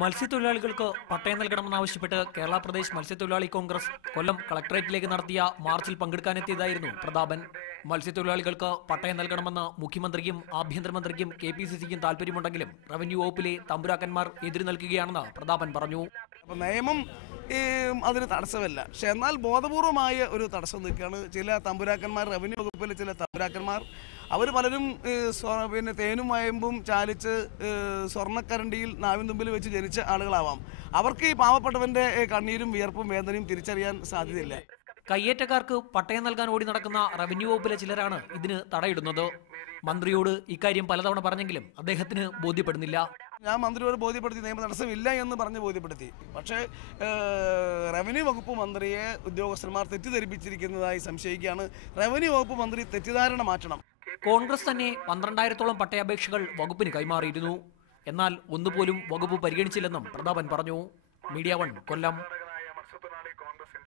മത്സ്യത്തൊഴിലാളികൾക്ക് പട്ടയം നൽകണമെന്നാവശ്യപ്പെട്ട് കേരള പ്രദേശ് മത്സ്യത്തൊഴിലാളി കോൺഗ്രസ് കൊല്ലം കളക്ടറേറ്റിലേക്ക് നടത്തിയ മാർച്ചിൽ പങ്കെടുക്കാനെത്തിയതായിരുന്നു പ്രതാപൻ. മത്സ്യത്തൊഴിലാളികൾക്ക് പട്ടയം നൽകണമെന്ന് മുഖ്യമന്ത്രിക്കും ആഭ്യന്തരമന്ത്രിക്കും KPCCക്കും താൽപര്യമുണ്ടെങ്കിലും റവന്യൂ വകുപ്പിലെ തമ്പുരാക്കന്മാർ എതിര് നൽകുകയാണെന്ന് പ്രതാപൻ പറഞ്ഞു. നിയമം അതിന് തടസ്സമല്ല, പക്ഷെ എന്നാൽ ബോധപൂർവമായ ഒരു തടസ്സം നിൽക്കുകയാണ്. ചില തമ്പുരാക്കന്മാർ, റവന്യൂ വകുപ്പിലെ ചില തമ്പുരാക്കന്മാർ, അവർ പലരും പിന്നെ തേനും വയമ്പും ചാലിച്ച് സ്വർണ്ണക്കരണ്ടിയിൽ നാവിൻ തുമ്പിൽ വെച്ച് ജനിച്ച ആളുകളാവാം. അവർക്ക് ഈ പാവപ്പെട്ടവന്റെ കണ്ണീരും വിയർപ്പും വേദനയും തിരിച്ചറിയാൻ സാധ്യതയില്ല. കയ്യേറ്റക്കാർക്ക് പട്ടയം നൽകാൻ ഓടി നടക്കുന്ന റവന്യൂ വകുപ്പിലെ ചിലരാണ് ഇതിന് തടയിടുന്നത്. മന്ത്രിയോട് ഇക്കാര്യം പലതവണ പറഞ്ഞെങ്കിലും അദ്ദേഹത്തിന് ബോധ്യപ്പെടുന്നില്ല. ഞാൻ മന്ത്രിയോട് ബോധ്യപ്പെടുത്തി, നിയമ തടസ്സമില്ല എന്ന് പറഞ്ഞ് ബോധ്യപ്പെടുത്തി. പക്ഷേ റവന്യൂ വകുപ്പ് മന്ത്രിയെ ഉദ്യോഗസ്ഥന്മാർ തെറ്റിദ്ധരിപ്പിച്ചിരിക്കുന്നതായി സംശയിക്കുകയാണ്. റവന്യൂ വകുപ്പ് മന്ത്രി തെറ്റിദ്ധാരണ മാറ്റണം. കോൺഗ്രസ് തന്നെ 12,000-ഓളം പട്ടയാപേക്ഷകൾ വകുപ്പിന് കൈമാറിയിരുന്നു. എന്നാൽ ഒന്നുപോലും വകുപ്പ് പരിഗണിച്ചില്ലെന്നും പ്രതാപൻ പറഞ്ഞു. മീഡിയ 1 കൊല്ലം.